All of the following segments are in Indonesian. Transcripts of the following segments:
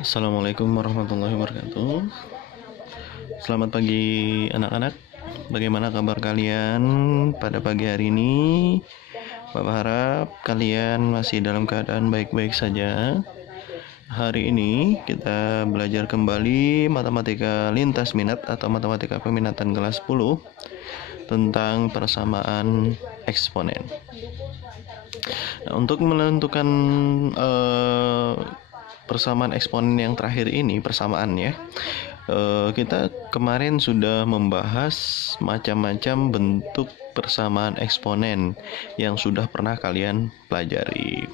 Assalamualaikum warahmatullahi wabarakatuh. Selamat pagi anak-anak. Bagaimana kabar kalian pada pagi hari ini? Bapak harap kalian masih dalam keadaan baik-baik saja. Hari ini kita belajar kembali matematika lintas minat atau matematika peminatan kelas 10 tentang persamaan eksponen. Nah, untuk menentukan persamaan eksponen yang terakhir ini, persamaan ya, kita kemarin sudah membahas macam-macam bentuk persamaan eksponen yang sudah pernah kalian pelajari.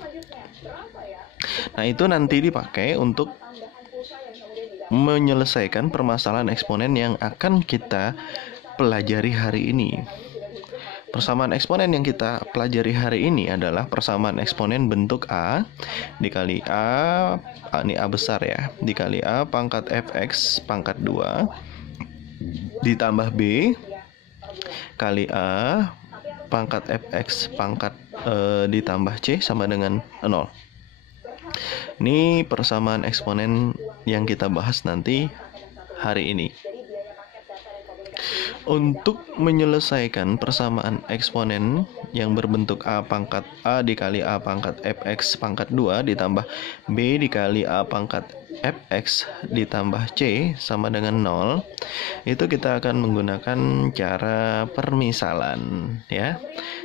Nah, itu nanti dipakai untuk menyelesaikan permasalahan eksponen yang akan kita pelajari hari ini. Persamaan eksponen yang kita pelajari hari ini adalah persamaan eksponen bentuk A dikali ini A besar ya, dikali A pangkat fx pangkat 2 ditambah B kali A pangkat fx pangkat ditambah C sama dengan 0. Ini persamaan eksponen yang kita bahas nanti hari ini. Untuk menyelesaikan persamaan eksponen yang berbentuk A pangkat A dikali A pangkat fx pangkat 2 ditambah B dikali A pangkat fx ditambah C sama dengan 0, itu kita akan menggunakan cara permisalan ya.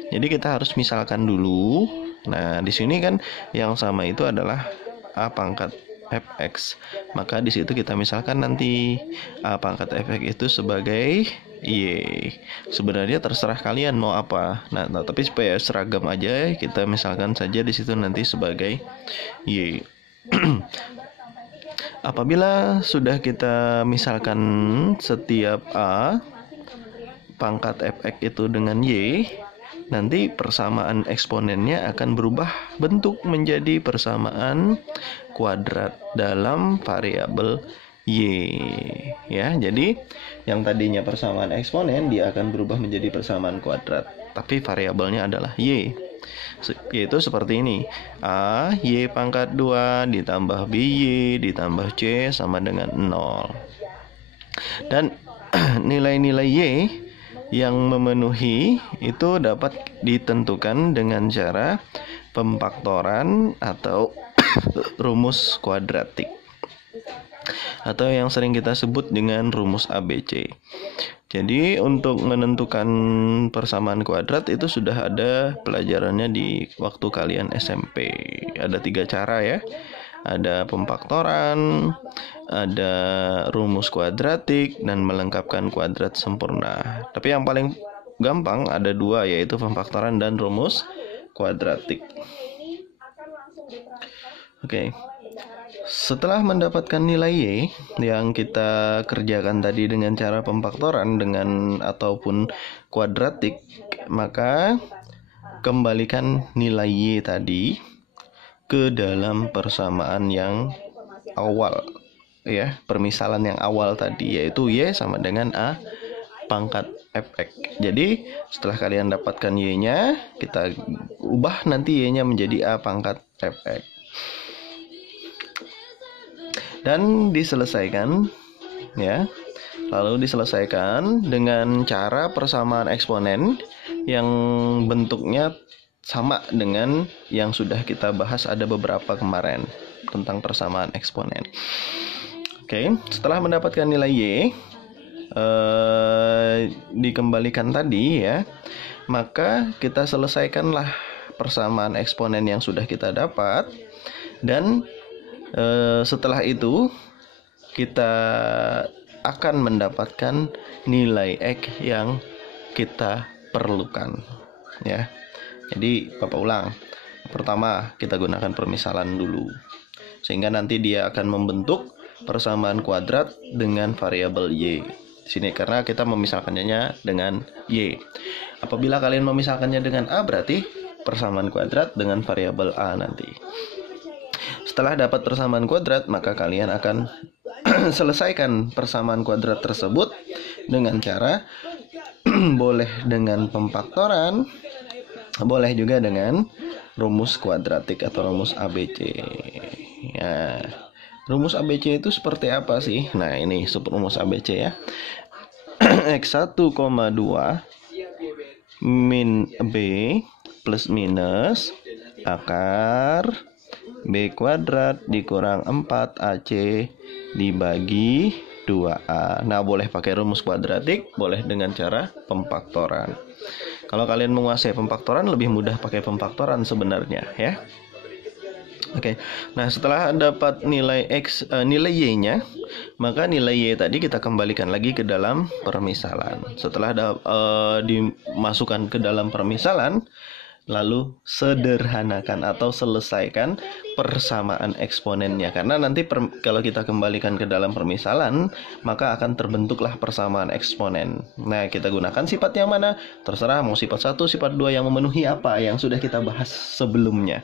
Jadi kita harus misalkan dulu. Nah, di sini kan yang sama itu adalah A pangkat fx, maka di situ kita misalkan nanti A pangkat fx itu sebagai Y. Sebenarnya terserah kalian mau apa. Nah, tapi supaya seragam aja kita misalkan saja di situ nanti sebagai Y. Apabila sudah kita misalkan setiap A pangkat fx itu dengan Y, nanti persamaan eksponennya akan berubah bentuk menjadi persamaan kuadrat dalam variabel Y ya. Jadi yang tadinya persamaan eksponen dia akan berubah menjadi persamaan kuadrat, tapi variabelnya adalah Y, yaitu seperti ini: A Y pangkat 2 ditambah BY ditambah C sama dengan 0. Dan nilai-nilai Y yang memenuhi itu dapat ditentukan dengan cara pemfaktoran atau rumus kuadratik, atau yang sering kita sebut dengan rumus ABC. Jadi untuk menentukan persamaan kuadrat itu sudah ada pelajarannya di waktu kalian SMP. Ada 3 cara ya. Ada pemfaktoran, ada rumus kuadratik, dan melengkapkan kuadrat sempurna. Tapi yang paling gampang ada 2, yaitu pemfaktoran dan rumus kuadratik. Oke. Setelah mendapatkan nilai Y yang kita kerjakan tadi dengan cara pemfaktoran dengan ataupun kuadratik, maka kembalikan nilai Y tadi ke dalam persamaan yang awal ya, permisalan yang awal tadi, yaitu Y sama dengan A pangkat fx. Jadi setelah kalian dapatkan Y-nya, kita ubah nanti Y-nya menjadi A pangkat fx dan diselesaikan ya. Lalu diselesaikan dengan cara persamaan eksponen yang bentuknya sama dengan yang sudah kita bahas ada beberapa kemarin tentang persamaan eksponen. Oke, setelah mendapatkan nilai Y dikembalikan tadi ya, maka kita selesaikanlah persamaan eksponen yang sudah kita dapat, dan setelah itu kita akan mendapatkan nilai X yang kita perlukan ya. Jadi Bapak ulang. Pertama, kita gunakan permisalan dulu, sehingga nanti dia akan membentuk persamaan kuadrat dengan variabel Y di sini, karena kita memisalkannya dengan Y. Apabila kalian memisalkannya dengan A, berarti persamaan kuadrat dengan variabel A nanti. Setelah dapat persamaan kuadrat, maka kalian akan selesaikan persamaan kuadrat tersebut dengan cara boleh dengan pemfaktoran, boleh juga dengan rumus kuadratik atau rumus ABC. Ya, Rumus ABC itu seperti apa sih? Nah, ini rumus ABC ya. X1, 2 min B plus minus akar B kuadrat dikurang 4 AC dibagi 2A. Nah, boleh pakai rumus kuadratik, boleh dengan cara pemfaktoran. Kalau kalian menguasai pemfaktoran, lebih mudah pakai pemfaktoran sebenarnya ya. Oke. Nah, setelah dapat nilai nilai Y-nya, maka nilai Y tadi kita kembalikan lagi ke dalam permisalan. Setelah dimasukkan ke dalam permisalan, lalu sederhanakan atau selesaikan persamaan eksponennya. Karena nanti kalau kita kembalikan ke dalam permisalan, maka akan terbentuklah persamaan eksponen. Nah, kita gunakan sifat yang mana? Terserah, mau sifat 1, sifat 2 yang memenuhi apa yang sudah kita bahas sebelumnya.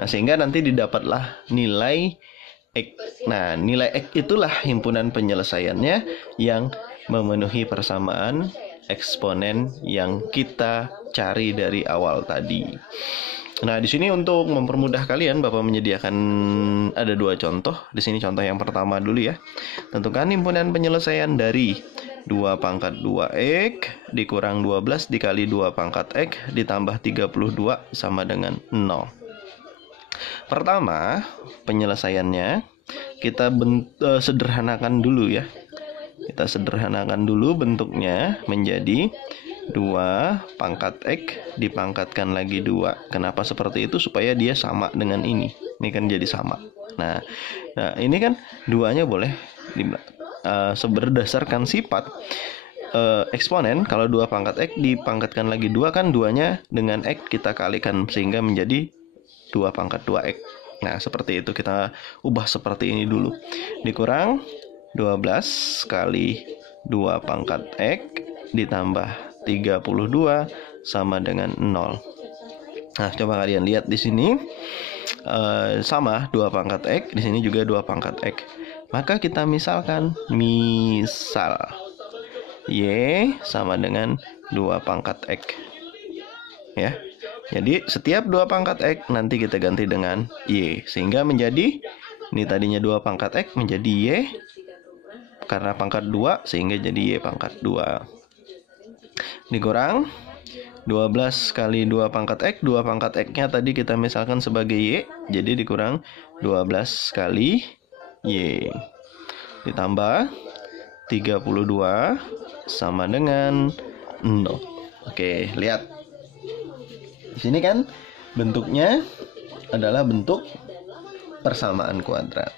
Nah, sehingga nanti didapatlah nilai X. Nah, nilai X itulah himpunan penyelesaiannya yang memenuhi persamaan eksponen yang kita cari dari awal tadi. Nah, di sini untuk mempermudah kalian, Bapak menyediakan ada 2 contoh. Di sini contoh yang pertama dulu ya. Tentukan himpunan penyelesaian dari 2 pangkat 2X dikurang 12 dikali 2 pangkat X ditambah 32 sama dengan 0. Pertama, penyelesaiannya kita sederhanakan dulu ya. Kita sederhanakan dulu bentuknya menjadi 2 pangkat X dipangkatkan lagi 2. Kenapa seperti itu? Supaya dia sama dengan ini. Ini kan jadi sama. Nah ini kan 2-nya boleh berdasarkan sifat eksponen. Kalau 2 pangkat X dipangkatkan lagi 2 kan 2-nya dengan X kita kalikan sehingga menjadi 2 pangkat 2X. Nah, seperti itu kita ubah seperti ini dulu. Dikurang 12 kali 2 pangkat X ditambah 32 sama dengan 0. Nah, coba kalian lihat di sini sama 2 pangkat X, di sini juga 2 pangkat X. Maka kita misalkan, misal Y sama dengan 2 pangkat X. Ya. Jadi setiap 2 pangkat X nanti kita ganti dengan Y. Sehingga menjadi, ini tadinya 2 pangkat X menjadi Y. Karena pangkat 2 sehingga jadi Y pangkat 2. Dikurang 12 kali 2 pangkat X. 2 pangkat X-nya tadi kita misalkan sebagai Y. Jadi dikurang 12 kali Y. Ditambah 32 sama dengan 0. Oke, lihat. Di sini kan bentuknya adalah bentuk persamaan kuadrat.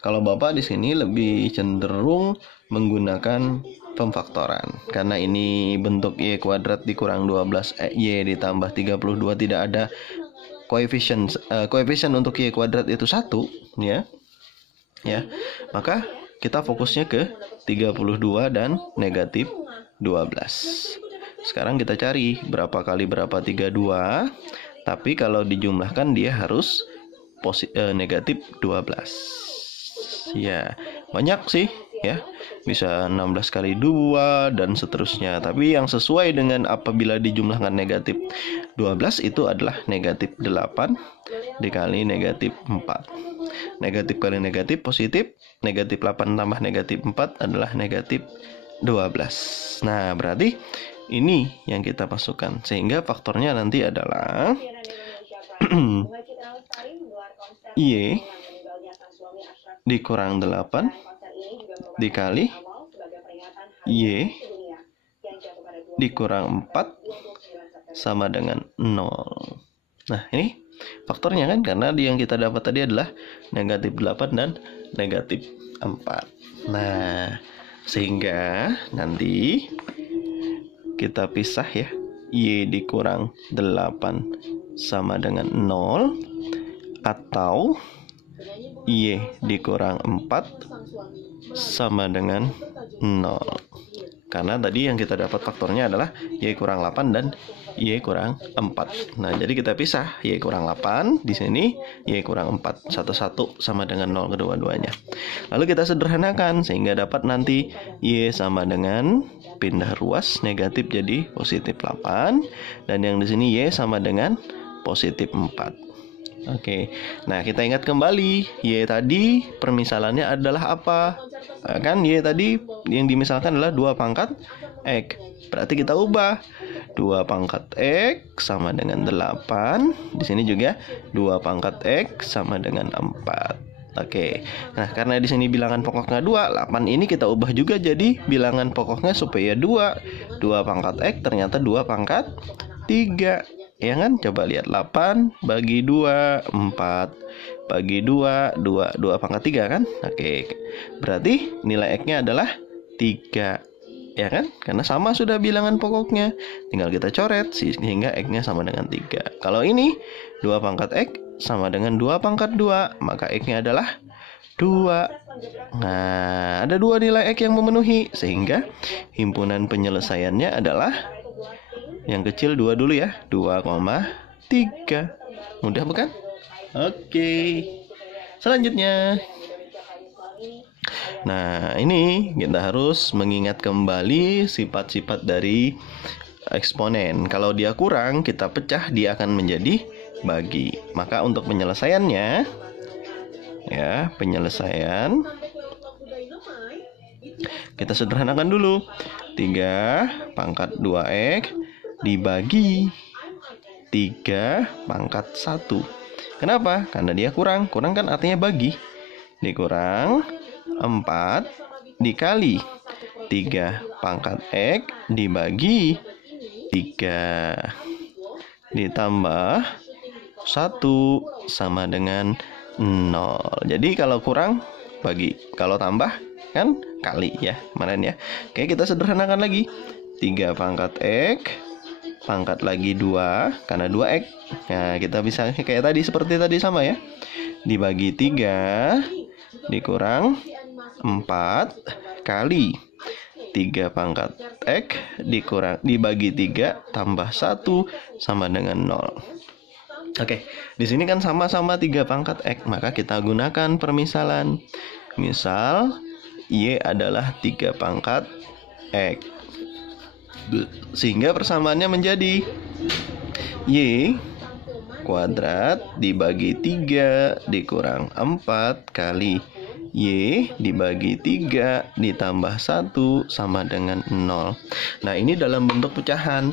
Kalau Bapak di sini lebih cenderung menggunakan pemfaktoran. Karena ini bentuk Y kuadrat dikurang 12 Y ditambah 32, tidak ada koefisien untuk Y kuadrat itu 1 ya. Ya. Maka kita fokusnya ke 32 dan negatif 12. Sekarang kita cari berapa kali berapa 32. Tapi kalau dijumlahkan dia harus negatif 12. Ya, banyak sih ya. Bisa 16 kali 2 dan seterusnya. Tapi yang sesuai dengan apabila dijumlahkan negatif 12 itu adalah negatif 8 dikali negatif 4. Negatif kali negatif positif. Negatif 8 tambah negatif 4 adalah negatif 12. Nah, berarti ini yang kita masukkan. Sehingga faktornya nanti adalah Y dikurang 8 dikali Y dikurang 4 sama dengan 0. Nah, ini faktornya kan, karena yang kita dapat tadi adalah negatif 8 dan negatif 4. Nah, sehingga nanti kita pisah ya. Y dikurang 8 sama dengan 0 atau Y dikurang 4 sama dengan 0. Karena tadi yang kita dapat faktornya adalah Y kurang 8 dan Y kurang 4. Nah, jadi kita pisah Y kurang 8 di sini, Y kurang 4. Satu-satu sama dengan 0 kedua-duanya. Lalu kita sederhanakan sehingga dapat nanti Y sama dengan, pindah ruas, negatif jadi positif 8. Dan yang di sini Y sama dengan positif 4. Oke, nah kita ingat kembali, Y tadi permisalannya adalah apa? Kan Y tadi yang dimisalkan adalah 2 pangkat X. Berarti kita ubah 2 pangkat X sama dengan 8. Di sini juga 2 pangkat X sama dengan 4. Oke, nah karena di sini bilangan pokoknya 2, 8 ini kita ubah juga jadi bilangan pokoknya supaya 2. 2 pangkat X ternyata 2 pangkat 3. Ya kan? Coba lihat 8 bagi 2, 4 bagi 2, 2 pangkat 3 kan? Oke. Berarti nilai X-nya adalah 3. Ya kan? Karena sama sudah bilangan pokoknya. Tinggal kita coret sehingga X-nya sama dengan 3. Kalau ini 2 pangkat X sama dengan 2 pangkat 2, maka X-nya adalah 2. Nah, ada 2 nilai X yang memenuhi sehingga himpunan penyelesaiannya adalah yang kecil 2 dulu ya, 2,3. Mudah bukan? Oke. Selanjutnya. Nah, ini kita harus mengingat kembali sifat-sifat dari eksponen. Kalau dia kurang, kita pecah, dia akan menjadi bagi. Maka untuk penyelesaiannya, ya, penyelesaian kita sederhanakan dulu. 3 pangkat 2X dibagi 3 pangkat 1. Kenapa? Karena dia kurang. Kurang kan artinya bagi. Dikurang 4 dikali 3 pangkat X dibagi 3 ditambah 1 sama dengan 0. Jadi kalau kurang bagi, kalau tambah kan kali ya kemarin ya. Oke, kita sederhanakan lagi. 3 pangkat X pangkat lagi 2 karena 2X. Nah, kita bisa kayak tadi, seperti tadi sama ya. Dibagi 3 dikurang 4 kali 3 pangkat X dibagi 3 tambah 1 sama dengan 0. Oke, di sini kan sama-sama 3 pangkat X, maka kita gunakan permisalan. Misal Y adalah 3 pangkat X. Sehingga persamaannya menjadi Y kuadrat dibagi 3 dikurang 4 kali Y dibagi 3 ditambah 1 sama dengan 0. Nah, ini dalam bentuk pecahan.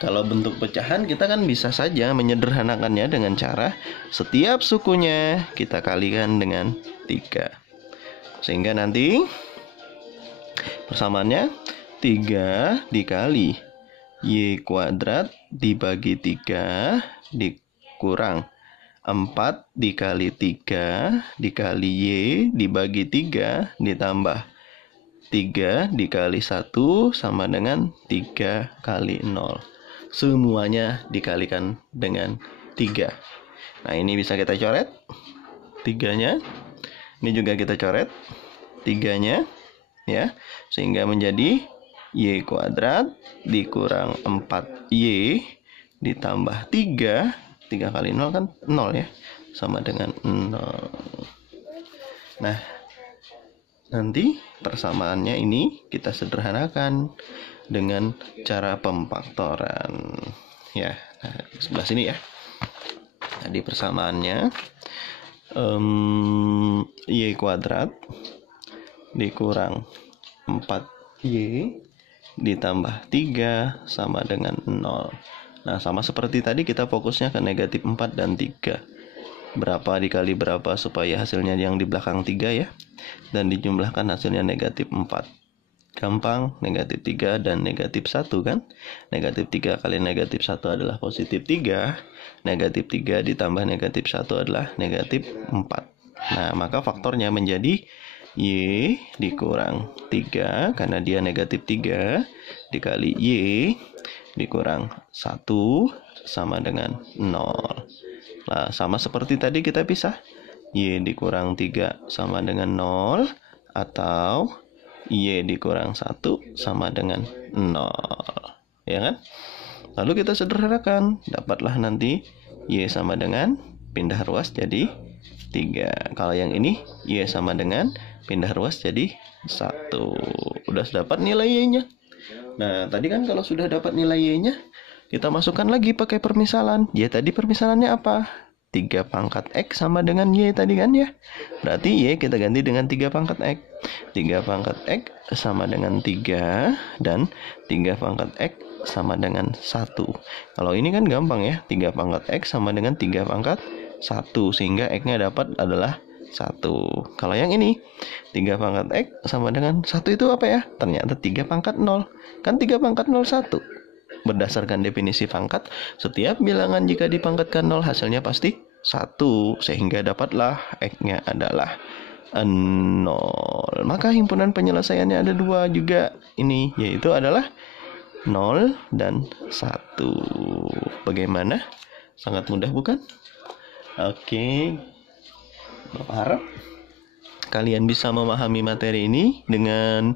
Kalau bentuk pecahan kita kan bisa saja menyederhanakannya dengan cara setiap sukunya kita kalikan dengan 3. Sehingga nanti persamaannya 3 dikali Y kuadrat dibagi 3 dikurang 4 dikali 3 dikali Y dibagi 3 ditambah 3 dikali 1 sama dengan 3 kali 0. Semuanya dikalikan dengan 3. Nah, ini bisa kita coret 3-nya. Ini juga kita coret 3-nya ya. Sehingga menjadi Y kuadrat dikurang 4Y ditambah 3 kali 0 kan 0 ya, sama dengan 0. Nah, nanti persamaannya ini kita sederhanakan dengan cara pemfaktoran ya. Nah, sebelah sini ya. Tadi persamaannya Y kuadrat dikurang 4Y ditambah 3 sama dengan 0. Nah, sama seperti tadi kita fokusnya ke negatif 4 dan 3. Berapa dikali berapa supaya hasilnya yang di belakang 3 ya. Dan dijumlahkan hasilnya negatif 4. Gampang, negatif 3 dan negatif 1 kan. Negatif 3 kali negatif 1 adalah positif 3. Negatif 3 ditambah negatif 1 adalah negatif 4. Nah, maka faktornya menjadi Y dikurang 3 karena dia negatif 3 dikali Y dikurang 1 sama dengan 0. Nah, sama seperti tadi kita pisah. Y dikurang 3 sama dengan 0 atau Y dikurang 1 sama dengan 0. Ya kan? Lalu kita sederhanakan. Dapatlah nanti Y sama dengan pindah ruas jadi 3. Kalau yang ini Y sama dengan pindah ruas jadi 1. Udah dapat nilai Y-nya. Nah, tadi kan kalau sudah dapat nilai Y-nya, kita masukkan lagi pakai permisalan. Ya, tadi permisalannya apa? 3 pangkat X sama dengan Y tadi kan ya. Berarti Y kita ganti dengan 3 pangkat X. 3 pangkat X sama dengan 3 dan 3 pangkat X sama dengan 1. Kalau ini kan gampang ya. 3 pangkat X sama dengan 3 pangkat 1. Sehingga X-nya dapat adalah 1. Kalau yang ini 3 pangkat X sama dengan 1 itu apa ya? Ternyata 3 pangkat 0. Kan 3 pangkat 0 1. Berdasarkan definisi pangkat, setiap bilangan jika dipangkatkan 0 hasilnya pasti 1, sehingga dapatlah X-nya adalah 0. Maka himpunan penyelesaiannya ada 2 juga ini, yaitu adalah 0 dan 1. Bagaimana? Sangat mudah bukan? Oke. Bapak harap kalian bisa memahami materi ini dengan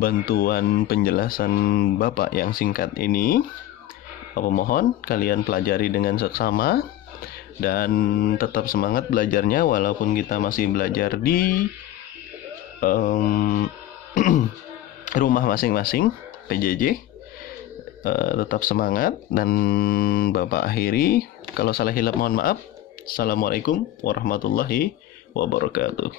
bantuan penjelasan Bapak yang singkat ini. Bapak mohon kalian pelajari dengan seksama dan tetap semangat belajarnya walaupun kita masih belajar di rumah masing-masing PJJ. Tetap semangat dan Bapak akhiri. Kalau salah hilap mohon maaf. Assalamualaikum warahmatullahi wabarakatuh.